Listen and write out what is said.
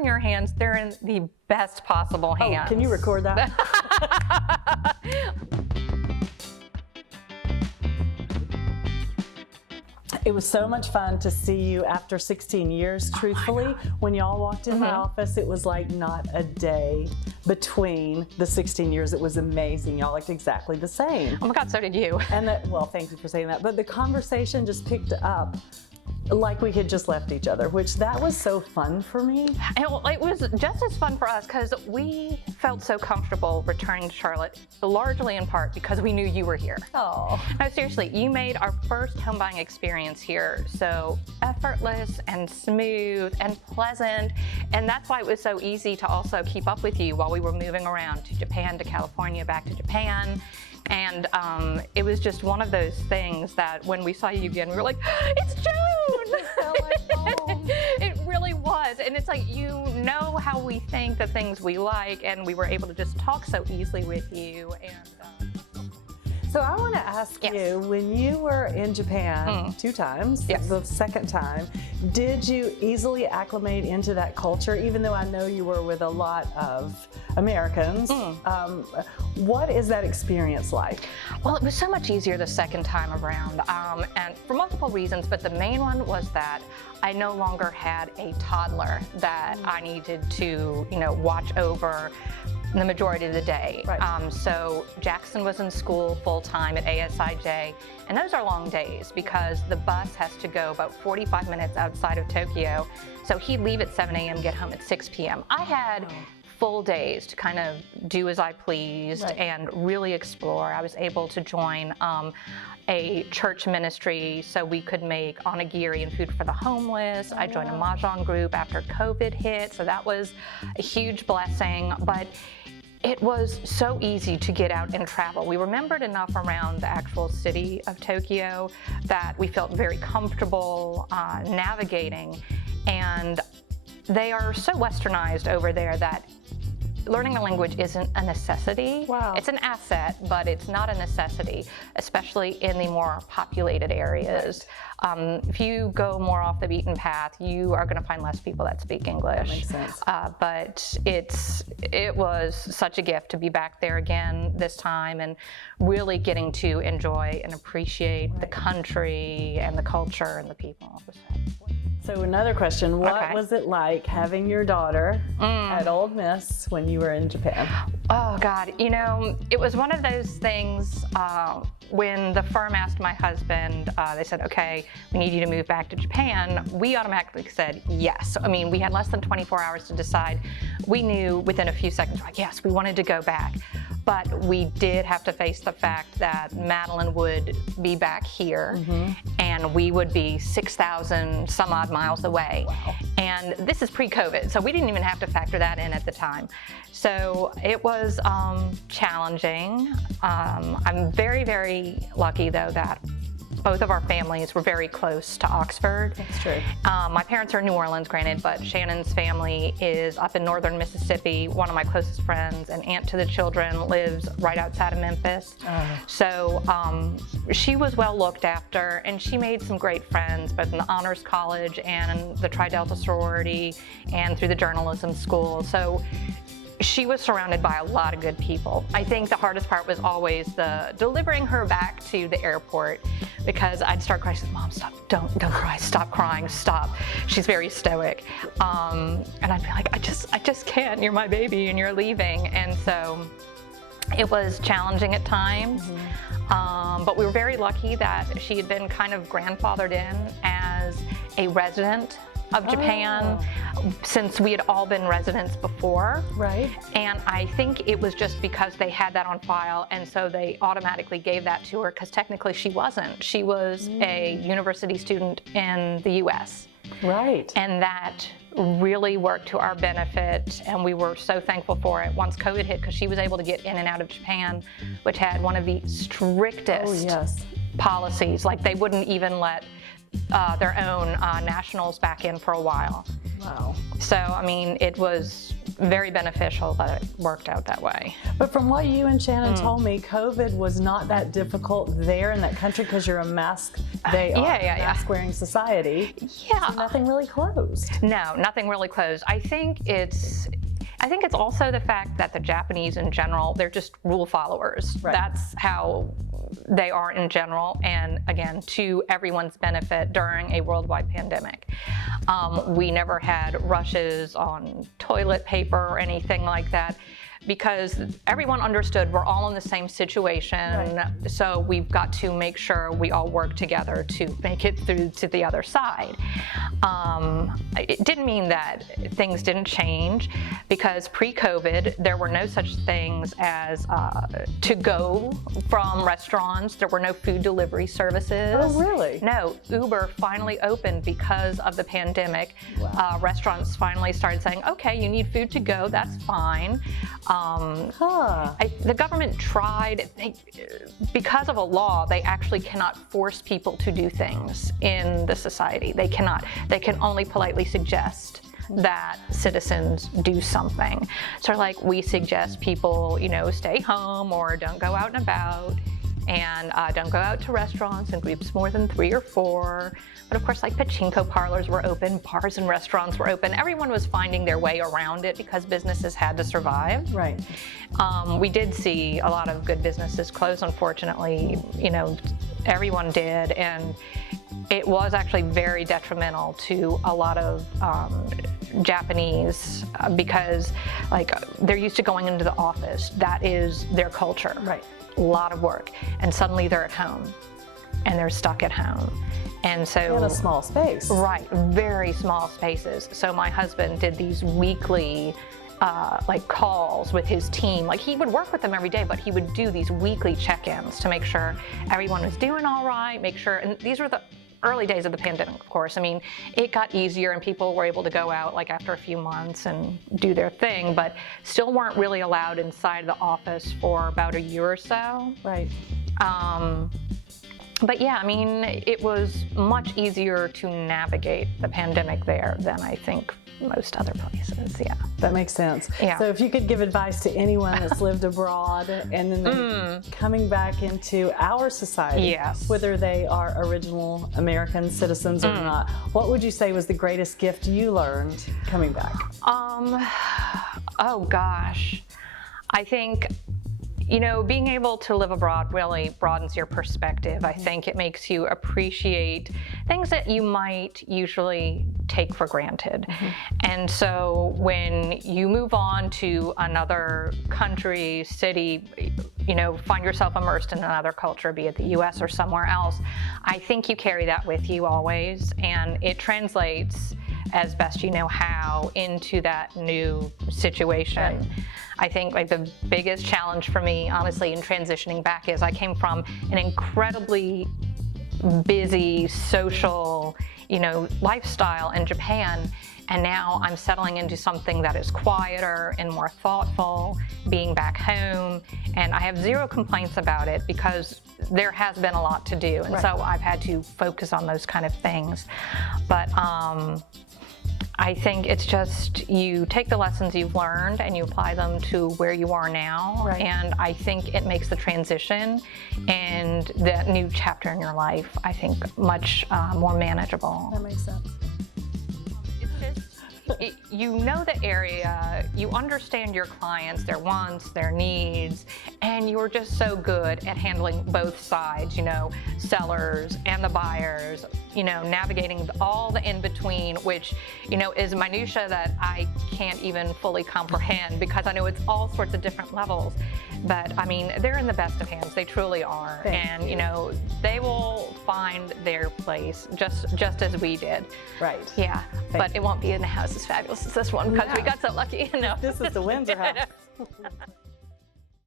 in your hands. They're in the best possible hands. Oh, can you record that? It was so much fun to see you after 16 years, truthfully. When y'all walked in my office, it was like not a day between the 16 years. It was amazing. Y'all looked exactly the same. Oh my God, so did you. And well, thank you for saying that. But the conversation just picked up like we had just left each other, which that was so fun for me. And it was just as fun for us because we felt so comfortable returning to Charlotte, largely in part because we knew you were here. Oh. No, seriously, you made our first home buying experience here so effortless and smooth and pleasant. And that's why it was so easy to also keep up with you while we were moving around to Japan, to California, back to Japan. And it was just one of those things that when we saw you again, we were like, it's Joan! It felt like home. It really was. And it's like, you know how we think the things we like, and we were able to just talk so easily with you. And So I want to ask you, when you were in Japan 2 times, the second time, did you easily acclimate into that culture, even though I know you were with a lot of Americans? What is that experience like? Well, it was so much easier the second time around, and for multiple reasons, but the main one was that I no longer had a toddler that I needed to, watch over the majority of the day. Right. So Jackson was in school full-time at ASIJ, and those are long days because the bus has to go about 45 minutes outside of Tokyo. So he'd leave at 7 a.m., get home at 6 p.m. I had full days to kind of do as I pleased and really explore. I was able to join a church ministry so we could make onigiri and food for the homeless. I joined a mahjong group after COVID hit, so that was a huge blessing. But it was so easy to get out and travel. We remembered enough around the actual city of Tokyo that we felt very comfortable navigating. And they are so westernized over there that learning the language isn't a necessity. Wow. It's an asset, but it's not a necessity, especially in the more populated areas. If you go more off the beaten path, you are going to find less people that speak English. That makes sense. But it was such a gift to be back there again this time and really getting to enjoy and appreciate the country and the culture and the people. So another question, what was it like having your daughter at Ole Miss when you were in Japan? Oh God, it was one of those things when the firm asked my husband, they said, okay, we need you to move back to Japan. We automatically said yes. I mean, we had less than 24 hours to decide. We knew within a few seconds, like, yes, we wanted to go back. But we did have to face the fact that Madeline would be back here and we would be 6,000 some odd miles away. Wow. And this is pre-COVID, so we didn't even have to factor that in at the time. So it was challenging. I'm very, very lucky though that both of our families were very close to Oxford. That's true. My parents are in New Orleans, granted, but Shannon's family is up in northern Mississippi. One of my closest friends, an aunt to the children, lives right outside of Memphis. So she was well looked after, and she made some great friends, both in the Honors College and the Tri Delta sorority and through the journalism school. So she was surrounded by a lot of good people. I think the hardest part was always the delivering her back to the airport, because I'd start crying. She'd say, Mom, stop, don't cry, stop crying, stop. She's very stoic. And I'd be like, I just can't, you're my baby and you're leaving. And so it was challenging at times, but we were very lucky that she had been kind of grandfathered in as a resident of Japan, since we had all been residents before. Right. And I think it was just because they had that on file, and so they automatically gave that to her, because technically she wasn't. She was a university student in the US. Right. And that really worked to our benefit, and we were so thankful for it once COVID hit, because she was able to get in and out of Japan, which had one of the strictest policies. Like, they wouldn't even let their own nationals back in for a while. Wow. So, I mean, it was very beneficial that it worked out that way. But from what you and Shannon told me, COVID was not that difficult there in that country because you're a mask. They are a mask-wearing society. Yeah. So nothing really closed. No, nothing really closed. I think it's also the fact that the Japanese in general, they're just rule followers. Right. That's how they are in general, and again, to everyone's benefit during a worldwide pandemic. We never had rushes on toilet paper or anything like that, because everyone understood we're all in the same situation, right. So we've got to make sure we all work together to make it through to the other side. It didn't mean that things didn't change, because pre-COVID there were no such things as to go from restaurants. There were no food delivery services. Oh, really? No. Uber finally opened because of the pandemic. Wow. Restaurants finally started saying, okay, you need food to go, that's fine. The government tried, because of a law, they actually cannot force people to do things in the society. They cannot. They can only politely suggest that citizens do something. So like, we suggest people, stay home or don't go out and about, and don't go out to restaurants in groups more than 3 or 4. But of course, like, pachinko parlors were open, bars and restaurants were open. Everyone was finding their way around it because businesses had to survive. Right. We did see a lot of good businesses close, unfortunately. Everyone did, and it was actually very detrimental to a lot of Japanese because, like, they're used to going into the office. That is their culture. Right. A lot of work, and suddenly they're at home, and they're stuck at home. And so in a small space. Right, very small spaces. So my husband did these weekly calls with his team. Like, he would work with them every day, but he would do these weekly check-ins to make sure everyone was doing all right, make sure, and these were the early days of the pandemic, of course. I mean, it got easier and people were able to go out like after a few months and do their thing, but still weren't really allowed inside the office for about a year or so. Right. But yeah, I mean, it was much easier to navigate the pandemic there than I think most other places, yeah. That makes sense. Yeah. So if you could give advice to anyone that's lived abroad and then they're coming back into our society, yes. whether they are original American citizens or not, what would you say was the greatest gift you learned coming back? Oh gosh. I think, being able to live abroad really broadens your perspective. I think it makes you appreciate things that you might usually take for granted. And so when you move on to another country, city, find yourself immersed in another culture, be it the US or somewhere else, I think you carry that with you always, and it translates as best you know how into that new situation. Right. I think like the biggest challenge for me, honestly, in transitioning back is I came from an incredibly busy social, lifestyle in Japan, and now I'm settling into something that is quieter and more thoughtful, being back home, and I have zero complaints about it because there has been a lot to do, and so I've had to focus on those kind of things. But I think it's just you take the lessons you've learned and you apply them to where you are now, and I think it makes the transition and that new chapter in your life, I think, much more manageable. That makes sense. You know the area, you understand your clients, their wants, their needs, and you're just so good at handling both sides, sellers and the buyers, navigating all the in-between, which, is minutia that I can't even fully comprehend because I know it's all sorts of different levels. But I mean, they're in the best of hands, they truly are. Thank you. They will find their place just as we did. Right. Yeah, but it won't be in a house as fabulous as this one because we got so lucky. This is the Windsor house.